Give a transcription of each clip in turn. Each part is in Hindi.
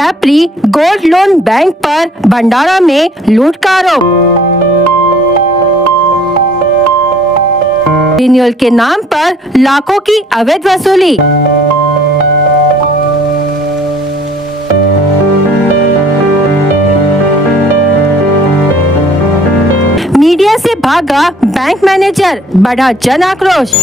कैप्री गोल्ड लोन बैंक पर भंडारा में लूट का आरोप। रिन्यूअल के नाम पर लाखों की अवैध वसूली। मीडिया से भागा बैंक मैनेजर, बढ़ा जन आक्रोश।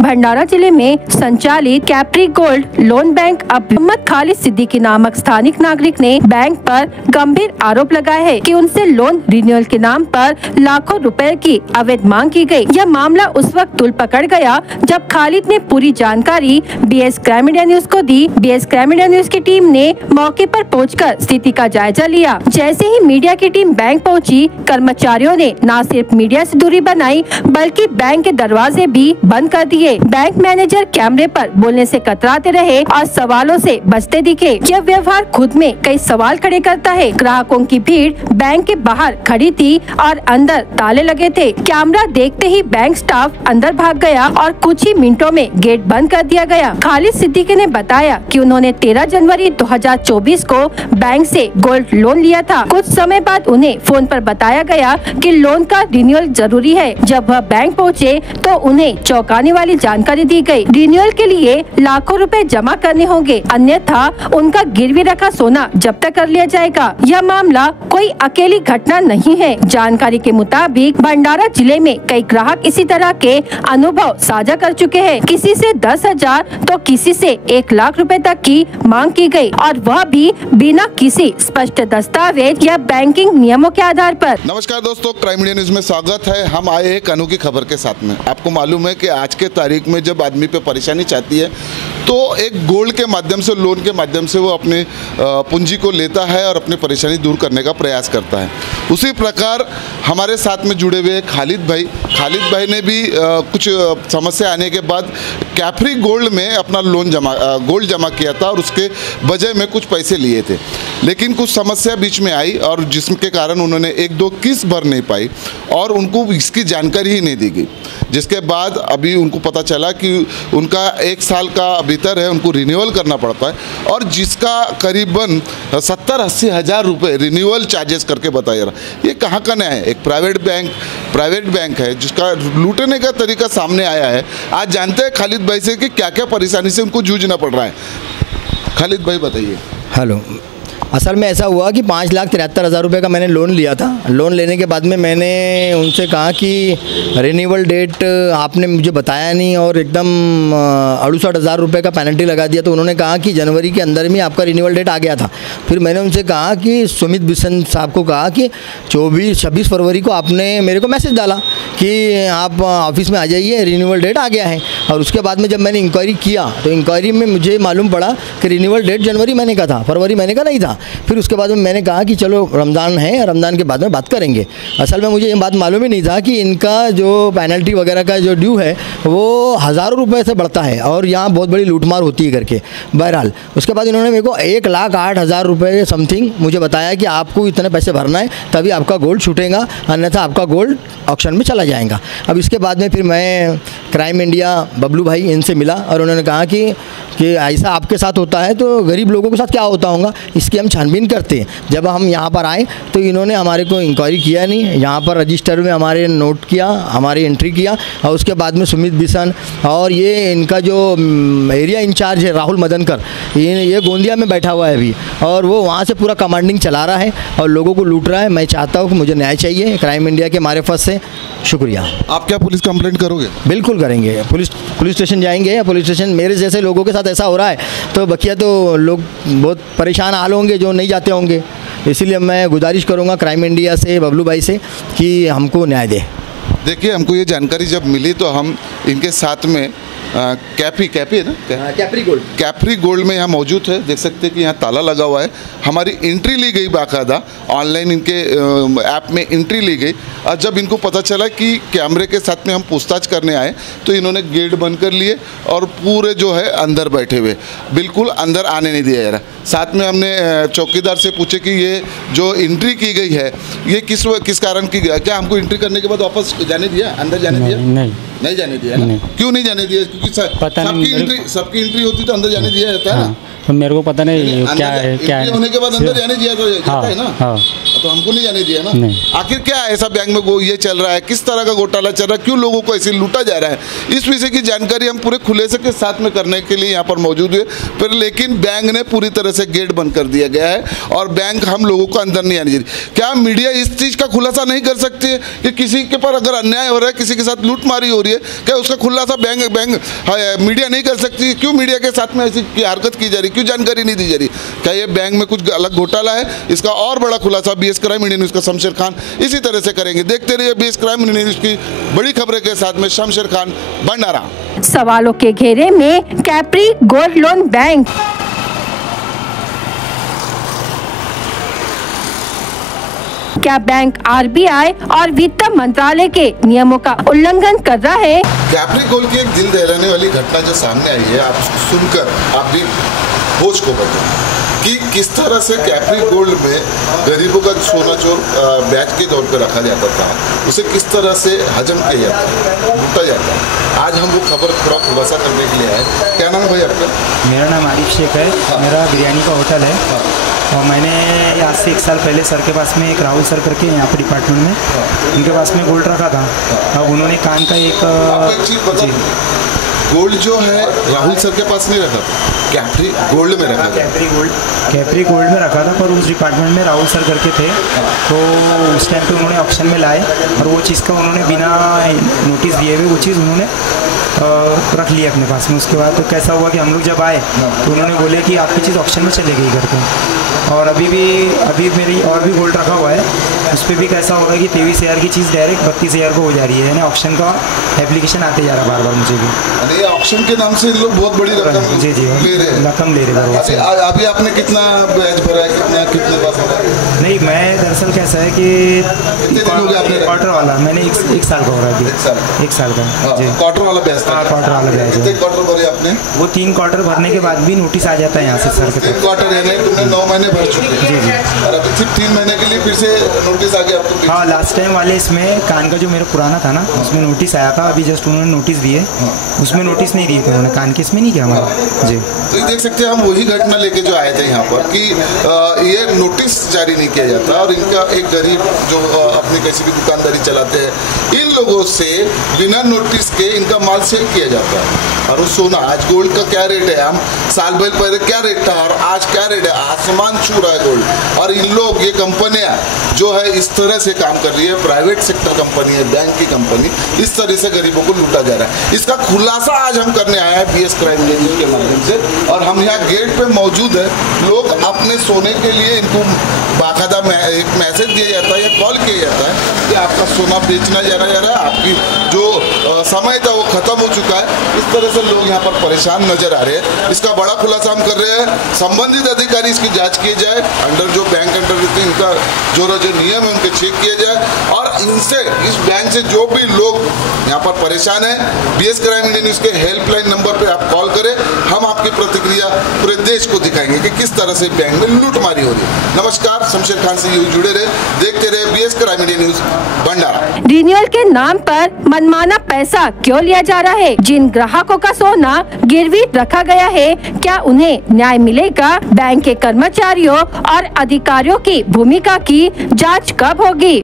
भंडारा जिले में संचालित कैप्री गोल्ड लोन बैंक अब मोहम्मद खालिद सिद्दीकी नामक स्थानिक नागरिक ने बैंक पर गंभीर आरोप लगाया है कि उनसे लोन रिन्यूअल के नाम पर लाखों रुपए की अवैध मांग की गई। यह मामला उस वक्त तूल पकड़ गया जब खालिद ने पूरी जानकारी बीएस क्राइम इंडिया न्यूज को दी। बीएस क्राइम इंडिया न्यूज की टीम ने मौके पर पहुंचकर स्थिति का जायजा लिया। जैसे ही मीडिया की टीम बैंक पहुंची, कर्मचारियों ने न सिर्फ मीडिया से दूरी बनाई बल्कि बैंक के दरवाजे भी बंद कर दिए। बैंक मैनेजर कैमरे पर बोलने से कतराते रहे और सवालों से बचते दिखे। यह व्यवहार खुद में कई सवाल खड़े करता है। ग्राहकों की भीड़ बैंक के बाहर खड़ी थी और अंदर ताले लगे थे। कैमरा देखते ही बैंक स्टाफ अंदर भाग गया और कुछ ही मिनटों में गेट बंद कर दिया गया। खालिद सिद्दीकी ने बताया कि उन्होंने 13 जनवरी 2024 को बैंक से गोल्ड लोन लिया था। कुछ समय बाद उन्हें फोन पर बताया गया कि लोन का रिन्यूअल जरूरी है। जब वह बैंक पहुँचे तो उन्हें चौंकाने वाली जानकारी दी गई। रिन्यूअल के लिए लाखों रुपए जमा करने होंगे, अन्यथा उनका गिरवी रखा सोना जब्त कर लिया जाएगा। यह मामला कोई अकेली घटना नहीं है। जानकारी के मुताबिक भंडारा जिले में कई ग्राहक इसी तरह के अनुभव साझा कर चुके हैं। किसी से 10,000 तो किसी से 1 लाख रुपए तक की मांग की गई और वह भी बिना किसी स्पष्ट दस्तावेज या बैंकिंग नियमों के आधार पर। नमस्कार दोस्तों, क्राइम इंडिया न्यूज में स्वागत है। हम आए एक अनोखी खबर के साथ में। आपको मालूम है कि आज के तारीख में जब आदमी पे परेशानी चाहती है तो एक गोल्ड के माध्यम से, लोन के माध्यम से वो अपने पूंजी को लेता है और अपनी परेशानी दूर करने का प्रयास करता है। उसी प्रकार हमारे साथ में जुड़े हुए खालिद भाई ने भी कुछ समस्या आने के बाद कैप्री गोल्ड में अपना गोल्ड जमा किया था और उसके बजाय में कुछ पैसे लिए थे, लेकिन कुछ समस्या बीच में आई और जिसके कारण उन्होंने 1-2 किस्त भर नहीं पाई और उनको इसकी जानकारी ही नहीं दी गई। जिसके बाद अभी उनको पता चला कि उनका 1 साल का भीतर है, उनको रिन्यूअल करना पड़ता है और जिसका करीबन 70-80 हज़ार रुपये रिन्यूअल चार्जेस करके बताया रहा। ये कहाँ का न्याय है? एक प्राइवेट बैंक है जिसका लूटने का तरीका सामने आया है। आज जानते हैं खालिद भाई से कि क्या क्या परेशानी से उनको जूझना पड़ रहा है। खालिद भाई बताइए। हेलो, असल में ऐसा हुआ कि 5,73,000 रुपये का मैंने लोन लिया था। लोन लेने के बाद में मैंने उनसे कहा कि रिन्यूअल डेट आपने मुझे बताया नहीं और एकदम 68,000 रुपये का पेनल्टी लगा दिया। तो उन्होंने कहा कि जनवरी के अंदर में आपका रिन्यूअल डेट आ गया था। फिर मैंने उनसे कहा कि सुमित बिशन साहब को कहा कि 26 फरवरी को आपने मेरे को मैसेज डाला कि आप ऑफिस में आ जाइए, रिन्यूअल डेट आ गया है। और उसके बाद में जब मैंने इंक्वायरी किया तो इंक्वायरी में मुझे मालूम पड़ा कि रिन्यूअल डेट जनवरी महीने का था, फरवरी महीने का नहीं था। फिर उसके बाद में मैंने कहा कि चलो रमज़ान है, रमज़ान के बाद में बात करेंगे। असल में मुझे ये बात मालूम ही नहीं था कि इनका जो पेनल्टी वगैरह का जो ड्यू है वो हज़ारों रुपए से बढ़ता है और यहाँ बहुत बड़ी लूटमार होती है करके। बहरहाल उसके बाद इन्होंने मेरे को 1,08,000 रुपये समथिंग मुझे बताया कि आपको इतने पैसे भरना है तभी आपका गोल्ड छूटेगा, अन्यथा आपका गोल्ड ऑक्शन में चला जाएगा। अब इसके बाद में फिर मैं क्राइम इंडिया बबलू भाई इनसे मिला और उन्होंने कहा कि ऐसा आपके साथ होता है तो गरीब लोगों के साथ क्या होता होगा, इसकी हम छानबीन करते हैं। जब हम यहाँ पर आए तो इन्होंने हमारे को इंक्वायरी किया नहीं, यहाँ पर रजिस्टर में हमारे नोट किया, हमारी एंट्री किया और उसके बाद में सुमित बिशन और ये इनका जो एरिया इंचार्ज है राहुल मदनकर, ये गोंदिया में बैठा हुआ है अभी और वो वहाँ से पूरा कमांडिंग चला रहा है और लोगों को लूट रहा है। मैं चाहता हूँ कि मुझे न्याय चाहिए क्राइम इंडिया के मारिफत से। शुक्रिया। आप क्या पुलिस कंप्लेंट करोगे? बिल्कुल करेंगे, पुलिस स्टेशन जाएंगे। पुलिस स्टेशन मेरे जैसे लोगों के साथ ऐसा हो रहा है तो बकिया तो लोग बहुत परेशान हाल होंगे जो नहीं जाते होंगे। इसीलिए मैं गुजारिश करूंगा क्राइम इंडिया से, बबलू भाई से कि हमको न्याय दे। देखिए, हमको ये जानकारी जब मिली तो हम इनके साथ में कैप्री है ना, कैप्री गोल्ड में यहाँ मौजूद है। देख सकते हैं कि यहाँ ताला लगा हुआ है। हमारी एंट्री ली गई, बाकायदा ऑनलाइन इनके ऐप में एंट्री ली गई और जब इनको पता चला कि कैमरे के साथ में हम पूछताछ करने आए तो इन्होंने गेट बंद कर लिए और पूरे जो है अंदर बैठे हुए, बिल्कुल अंदर आने नहीं दिया जा रहा। साथ में हमने चौकीदार से पूछे कि ये जो एंट्री की गई है ये किस कारण की गई, क्या हमको एंट्री करने के बाद वापस जाने दिया, अंदर जाने दिया? नहीं। नहीं जाने दिया ना? क्यों नहीं जाने दिया? क्योंकि पता नहीं, सबकी एंट्री होती तो अंदर जाने दिया जाता है ना। तो मेरे को पता नहीं क्या है होने के बाद अंदर जाने दिया तो जाता है ना। हाँ। तो हमको नहीं जाने दिया ना। आखिर क्या ऐसा बैंक में ये चल रहा है, किस तरह का घोटाला चल रहा है, क्यों लोगों को ऐसे लूटा जा रहा है, इस विषय की जानकारी हम पूरे खुलासे के साथ में करने के लिए यहाँ पर मौजूद हुए। पर लेकिन बैंक ने पूरी तरह से गेट बंद कर दिया गया है और बैंक हम लोगों को अंदर नहीं आने दे रही। क्या मीडिया इस चीज़ का खुलासा नहीं कर सकती है कि किसी के पर अगर अन्याय हो रहा है, किसी के साथ लूटमारी हो रही है, क्या उसका खुलासा बैंक मीडिया नहीं कर सकती? क्यों मीडिया के साथ में ऐसी हरकत की जा रही, क्यों जानकारी नहीं दी जा रही? क्या ये बैंक में कुछ अलग घोटाला है? इसका और बड़ा खुलासा बीएस क्राइम इंडिया न्यूज़ का शमशेर खान इसी तरह से करेंगे। देखते रहिए बीएस क्राइम इंडिया न्यूज़ की बड़ी खबरें के साथ में शमशेर खान, भंडारा। सवालों के घेरे में कैप्री गोल्ड लोन बैंक। क्या बैंक आरबीआई और वित्त मंत्रालय के नियमों का उल्लंघन कर रहा है? कैप्री गोल्ड की एक दिल दहलाने वाली घटना जो सामने आई है, आप सुनकर आप भी होश को बदलें कि किस तरह से कैप्री गोल्ड में गरीबों का सोना चोर ब्याज के तौर पर रखा जाता था, उसे किस तरह से हजम किया जाता है, लूटा जाता है। आज हम वो खबर थोड़ा खुलासा करने के लिए आए। क्या नाम है भाई आपका? मेरा नाम आरिफ शेख है। मेरा बिरयानी का होटल है और मैंने आज से 1 साल पहले सर के पास में एक राहुल सर करके यहाँ पे डिपार्टमेंट में उनके पास में गोल्ड रखा था। अब उन्होंने कान का एक चीज़ बता, गोल्ड जो है राहुल सर के पास नहीं रखा था, कैप्री गोल्ड में रखा था। कैप्री गोल्ड में रखा था, पर उस डिपार्टमेंट में राहुल सर करके थे, तो उस टाइम पे उन्होंने ऑप्शन में लाए और वो चीज़ का उन्होंने बिना नोटिस दिए हुए वो चीज़ उन्होंने रख लिया अपने पास में। उसके बाद तो कैसा हुआ कि हम लोग जब आए तो उन्होंने बोले कि आपकी चीज़ ऑप्शन में चले गई करके। और अभी मेरी और भी गोल्ड रखा हुआ है, उस पर भी कैसा हो रहा है कि 23,000 की चीज़ डायरेक्ट 32,000 को हो जा रही है, यानी ऑप्शन का एप्लीकेशन आते जा रहा है बार मुझे भी। ऑप्शन के नाम से लोग बहुत बड़ी रकम जी रकम ले रहे हैं। अभी आपने कितना ब्याज भरा है, कितने पास भरा है? नहीं, मैं दरअसल कैसा है कि क्वार्टर वाला मैंने 1 साल का हो रहा है। 1 साल का जी। क्वार्टर वाला ब्याज था? क्वार्टर वाला ब्याज। कितने क्वार्टर भरे आपने? वो 3 क्वार्टर भरने के बाद भी नोटिस आ जाता है यहाँ से सर के। 3 क्वार्टर यानी तुमने 9 महीने भर चुके हैं? जी। और अभी सिर्फ 3 महीने के लिए फिर से नोटिस आ गया आपको? हाँ, लास्ट टाइम वाले इसमें कान का जो मेरा पुराना था ना, उसमें नोटिस आया था। अभी जस्ट उन्होंने नोटिस दिए, उसमें नोटिस नहीं दिए थे उन्होंने, कान के इसमें नहीं किया हमारा जी। तो ये देख सकते हैं हम वही घटना लेके जो आए थे यहाँ पर कि ये नोटिस जारी नहीं किया जाता और इनका एक गरीब जो अपनी कैसी भी दुकानदारी चलाते हैं, इन लोगों से बिना नोटिस के इनका माल सेल किया जाता है। और वो सोना, आज गोल्ड का क्या रेट है, हम साल भर पहले क्या रेट था और आज क्या रेट है, आसमान छू रहा है गोल्ड। और इन लोग, ये कंपनियां जो है इस तरह से काम कर रही है, प्राइवेट सेक्टर कंपनी है, बैंक की कंपनी, इस तरह से गरीबों को लूटा जा रहा है। इसका खुलासा आज हम करने आए हैं बीएस क्राइम न्यूज़ के माध्यम से। और हम यहाँ गेट पे मौजूद है। लोग अपने सोने के लिए इनको बाकायदा एक मैसेज दिया जाता है या कॉल किया जाता है कि आपका सोना बेचना जा रहा है, आपकी जो समय था वो खत्म हो चुका है। इस तरह से लोग यहाँ पर परेशान नजर आ रहे हैं। इसका बड़ा खुलासा हम कर रहे हैं। संबंधित अधिकारी इसकी जांच किए जाए, अंडर जो बैंक अंडर रहते हैं इनका जो नियम है उनके चेक किए जाए और इनसे, इस बैंक से जो भी लोग यहाँ पर परेशान है, बीएस क्राइम इंडिया न्यूज़ के हेल्पलाइन नंबर पे आप कॉल करें। हम आपकी प्रतिक्रिया पूरे देश को दिखाएंगे कि किस तरह से बैंक में लूटमारी हो रही है। नमस्कार, शमशेर खान से जुड़े रहे, देखते रहे बीएस क्राइम इंडिया न्यूज़, भंडारा। रिन्यूअल के नाम पर मनमाना पैसा क्यों लिया जा रहा है? जिन ग्राहकों का सोना गिरवी रखा गया है, क्या उन्हें न्याय मिलेगा? बैंक के कर्मचारियों और अधिकारियों की भूमिका की जांच कब होगी?